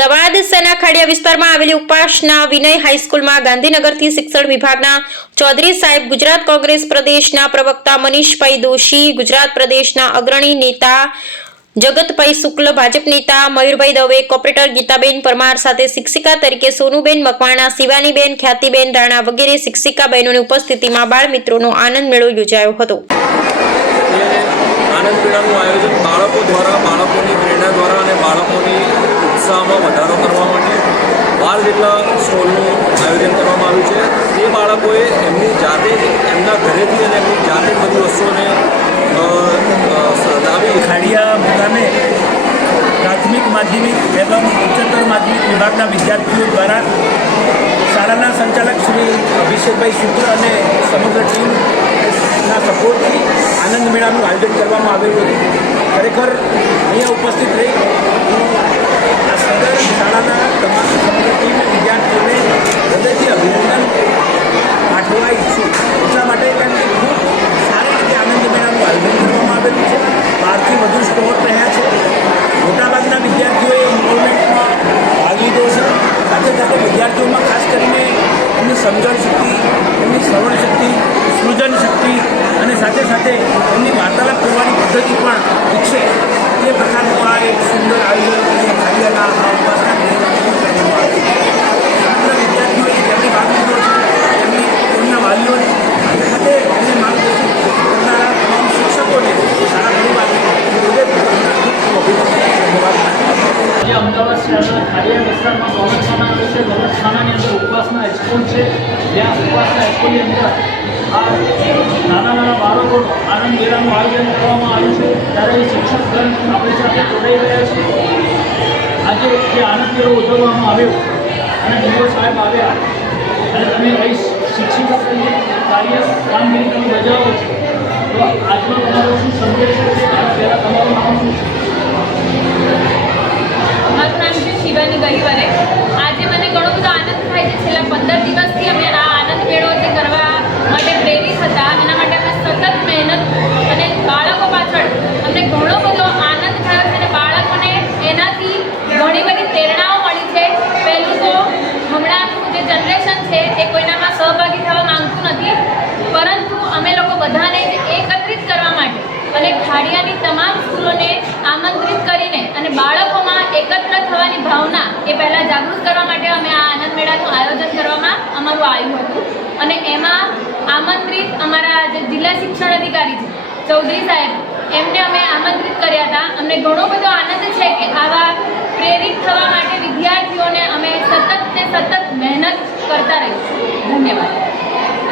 સવાદ સેના ખાડિયા વિસ્તારમાં આવેલી ઉપાસના વિનય હાઈસ્કૂલમાં ગાંધીનગરથી શિક્ષણ વિભાગના ચૌધરી સાહેબ ગુજરાત કોંગ્રેસ પ્રદેશના પ્રવક્તા મનીષભાઈ દોશી, ગુજરાત પ્રદેશના અગ્રણી નેતા જગતભાઈ શુક્લ, ભાજપ નેતા મયુરભાઈ દવે, કોપરેટર ગીતાબેન પરમાર સાથે શિક્ષિકા તરીકે સોનુબેન મકવાણા, શિવાનીબેન, ખ્યાતિબેન રાણા વગેરે શિક્ષિકા બહેનોની ઉપસ્થિતિમાં બાળ મિત્રોનો આનંદ મેળો યોજાયો હતો. આનંદ મેળાનું આયોજન બાળકો દ્વારા, બાળકોની પ્રેરણા દ્વારા અને બાળકોની ઉત્સાહમાં વધારો કરવા માટે બાર જેટલા સ્ટોલનું આયોજન કરવામાં આવ્યું છે. તે બાળકોએ એમની જાતે એમના ઘરેથી અને એમની જાતે બધી વસ્તુઓને લાવી ખાડિયા મુકામે પ્રાથમિક માધ્યમિક એવમ ઉચ્ચતર માધ્યમિક વિભાગના વિદ્યાર્થીઓ દ્વારા શાળાના સંચાલક શ્રી અભિષેકભાઈ શુક્લ અને સમગ્ર ટીમના સપોર્ટથી આનંદ મેળાનું આયોજન કરવામાં આવેલું હતું. ખરેખર અહીંયા ઉપસ્થિત રહી હું આ સદર શાળાના તમામ ટીમ વિદ્યાર્થીઓને હૃદયથી અભિનંદન પાઠવવા ઈચ્છું. એટલા માટે કારણ ખૂબ સારી રીતે આનંદ મેળાનું આયોજન આવેલું છે. બારથી વધુ સ્ટોર રહ્યા છે. મોટાભાગના વિદ્યાર્થીઓએ ઇન્વોલ્વમેન્ટમાં ભાગ લીધો છે. સાથે સાથે વિદ્યાર્થીઓમાં ખાસ કરીને એમની સમજણ શક્તિ, એમની શ્રવણ શક્તિ, સૃજન શક્તિ અને સાથે સાથે એમની વાર્તાલાપ કરવાની પદ્ધતિ પણ વિકસે. તે પ્રકારનું આ એક સુંદર આયોજન અહીંયા ખાડિયાના આ ઉપાસના ગૃહમાં કરવામાં આવ્યું છે. સમગ્ર વિદ્યાર્થીઓએ જેમણે ભાગ લીધો છે એમની તેમના વાલીઓને સાથે સાથે એમને માર્ગદર્શન કરનારા તમામ શિક્ષકોને શાળા પરિવારને હૃદયપૂર્વક ખૂબ ખૂબ અભિનંદન ધન્યવાદ જે અમદાવાદ શહેરના ખાડિયા વિસ્તારમાં ગૌરવખાના આવે છે. ગૌરવખાનાની અંદર ઉપવાસના હાઈસ્કૂલ છે. જ્યાં ઉપવાસના હાઈસ્કૂલની અંદર આ નાના નાના બાળકોનો આનંદ મેળાનું આયોજન કરવામાં આવ્યું છે. ત્યારે એ શિક્ષકગણ આપણી સાથે જોડાઈ રહ્યા છે. આજે જે આનંદ મેળો ઉજવવામાં આવ્યો અને ડીઓ સાહેબ આવ્યા. અને તમે અહીં શિક્ષિકા તરીકે કાર્ય કામગીરી તમે બજાવો છો. તો આજનો તમારો શું સંદેશ છે? પહેલાં તમારું નામ શું છે મારું નામ છે શિવાની ગરીવારે આજે મને ઘણો બધો આનંદ થાય છે છેલ્લા પંદર દિવસથી અમે આ આનંદ મેળો જે કરવા માટે પ્રેરિત હતા એના માટે અમે સતત મહેનત અને બાળકો પાછળ અમને ઘણો બધો આનંદ થયો છે અને બાળકોને એનાથી ઘણી બધી પ્રેરણાઓ મળી છે પહેલું તો હમણાંનું જે જનરેશન છે, એ કોઈનામાં સહભાગી થવા માંગતું નથી. પરંતુ અમે લોકો બધાને એકત્રિત કરવા માટે અને ખાડિયાની તમામ સ્કૂલોને આમંત્રિત કરીને અને બાળકોમાં એકત્ર થવાની ભાવના એ પહેલાં જાગૃત કરવા માટે અમે આ આનંદ મેળાનું આયોજન કરવામાં અમારું આવ્યું હતું. અને એમાં આમંત્રિત અમારા જે જિલ્લા શિક્ષણ અધિકારી છે, ચૌધરી સાહેબ, એમને અમે આમંત્રિત કર્યા હતા. અમને ઘણો બધો આનંદ છે કે આવા પ્રેરિત થવા માટે વિદ્યાર્થીઓને અમે સતત ને સતત મહેનત કરતા રહીશું. ધન્યવાદ.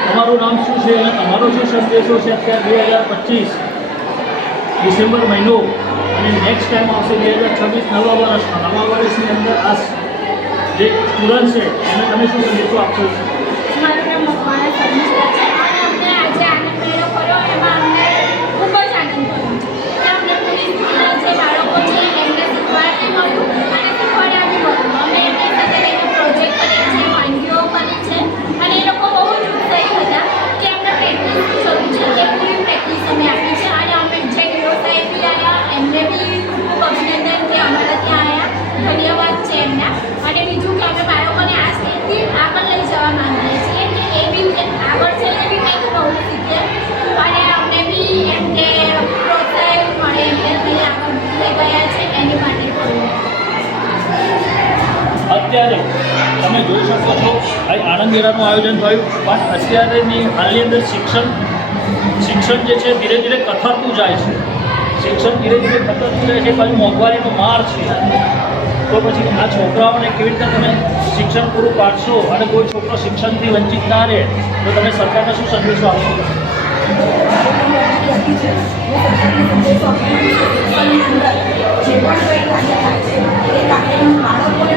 તમારું નામ શું છે? અને તમારો શું સંદેશો છે અત્યારે બે હજાર પચીસ ડિસેમ્બર મહિનો અને નેક્સ્ટ ટાઈમ આવશે બે હજાર છવ્વીસ નવા વર્ષમાં નવા વર્ષની અંદર આ જે સ્ટુડન્ટ છે એને તમે શું સંદેશો આપશો? મારું નામ મકવાણા શર્મિષ્ઠા છે. અને અમને આજે આનંદ મેળો કર્યો એમાં અમને અત્યારે તમે જોઈ શકો છો આનંદ મેળાનું આયોજન થયું. પણ અત્યારેની હાલની અંદર શિક્ષણ શિક્ષણ જે છે, ધીરે ધીરે કથરતું જાય છે. શિક્ષણ ધીરે ધીરે કથરતું જાય છે પાછું મોંઘવારીનો માર છે. તો પછી આ છોકરાઓને કેવી રીતે તમે શિક્ષણ પૂરું પાડશો અને કોઈ છોકરો શિક્ષણથી વંચિત ના રહે, તો તમે સરકારને શું સંદેશો આપશો? એમને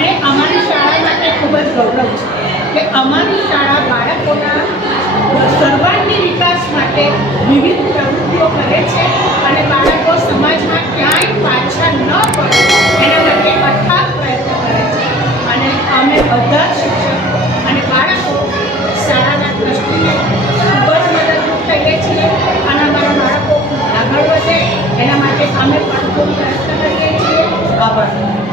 અમને અમારી શાળા માટે ખૂબ જ ગૌરવ છે કે અમારી શાળા બાળકોના સર્વાંગી વિકાસ માટે વિવિધ પ્રવૃત્તિઓ કરે છે અને બાળકો સમાજમાં ક્યાંય પાછા ન પડે એના માટે અથાગ પ્રયત્ન કરે છે. અને અમે બધા શિક્ષકો અને બાળકો શાળાના દ્રષ્ટિએ ખૂબ જ મદદરૂપ થઈએ છીએ અને અમારા બાળકો ખૂબ આગળ વધે એના માટે અમે પણ ખૂબ પ્રયત્ન કરીએ છીએ. આભાર.